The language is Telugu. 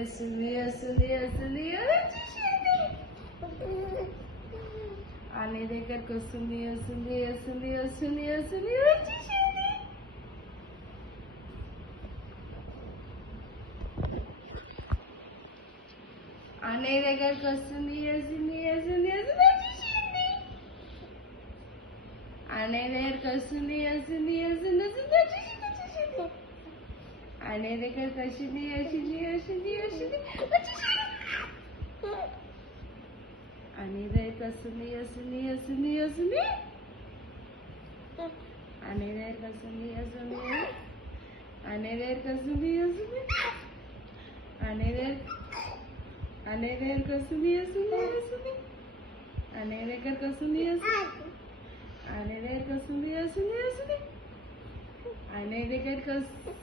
వస్తుంది వస్తుంది వస్తుంది వచ్చేసింది. అనే దగ్గరకు వస్తుంది వస్తుంది వస్తుంది వస్తుంది వస్తుంది వచ్చేసింది. అనే దగ్గరకు వస్తుంది వస్తుంది వస్తుంది వస్తుంది వచ్చేసింది. అనే దగ్గరకు వస్తుంది వస్తుంది వస్తుంది వస్తుంది వచ్చేసింది వచ్చేసింది. అనే దగ్గరకు వస్తుంది వస్తుంది వస్తుంది వస్తుంది వచ్చేసింది. అనే దగ్గరకు వస్తుంది వస్తుంది వస్తుంది వస్తుంది. అనే దగ్గరకు వస్తుంది వస్తుంది అనే దగ్గరకు వస్తుంది వస్తుంది అనే దగ్గరకు వస్తుంది వస్తుంది వస్తుంది అనే దగ్గరకు వస్తుంది వస్తుంది అనే దగ్గరకు వస్తుంది వస్తుంది వస్తుంది అనే దగ్గరకు వస్తుంది.